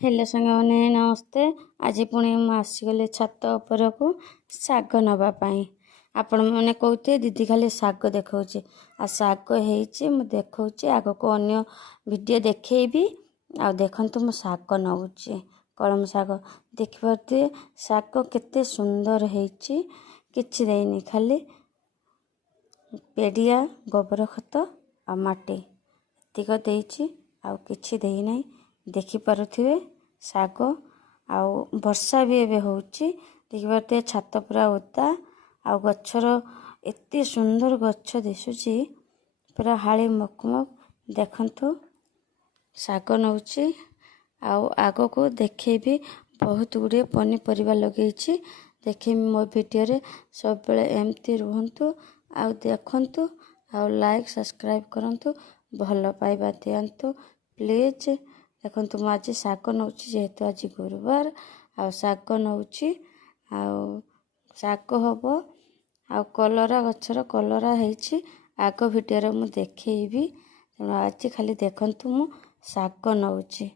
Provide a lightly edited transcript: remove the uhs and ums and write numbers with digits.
Hello सांगने नमस्ते। आज पुणी आसीगले छात उपरकू शाग नवापाई। आपण मैंने कहते दीदी खाली शाग देखा आ शाग हो देखा आग को अन्य वीडियो देखी आ देखु मु शाग नौची कलम शाग देखिपे शाग केते सुंदर होती किछि देनी खाली पेड़िया गोबर खत आ माटी एतिक देछि आ किछि देई नै देखि पारुथिबे शाग आ वर्षा भी एबे होउची देखिपारते छात पूरा ओदा आ गछर एते सुंदर गछ दिसुची पूरा हाली मकमक देखंतु शाग नौची आ आगो को देखेबी बहुत गुड़े पनीपरिया लगेछि देखे मो वीडियो रे सब बेले एमती रहंतु आ देखंतु आ लाइक सब्सक्राइब करंतु भल पाइबा दियंतु प्लीज। देखंतु मु आज शाग नौची जेहेतु आज गुरुवार आ शाग नौची आ शाग हबो आ कलरा गछर कलरा हेछि आग वीडियो रे मु देखैबी आज खाली देखंतु मु शाग नौची।